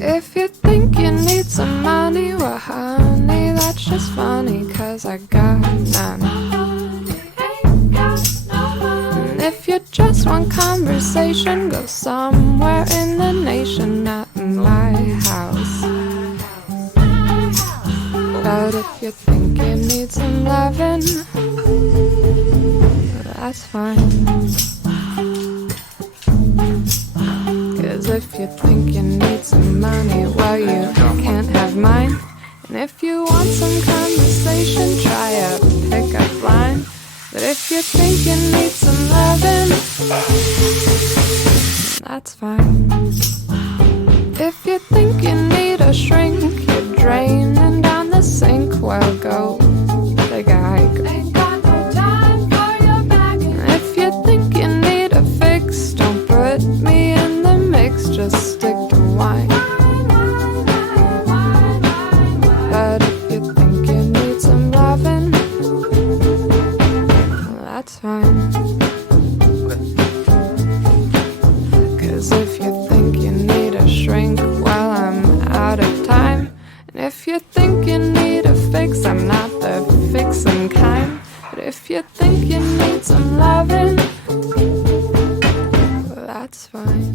If you think you need some money, well honey, that's just funny, 'cause I got none. And if you just want conversation, go somewhere in the nation, not in my house. But if you think you need some lovin', that's fine. 'Cause if you think you need some money, well you can't have mine. And if you want some conversation, try a pickup line. But if you think you need some lovin', that's fine. If you think you need a shrink, you're draining down the sink, well go take a hike. Ain't got no time for your bag. If you think you need a fix, don't put me in the mix, just stick to wine. But if you think you need some lovin', that's fine. 'Cause if you think you need a shrink, well I'm out of time. And if you think you need a fix, I'm not the fixin' kind. But if you think you need some lovin', well, that's fine.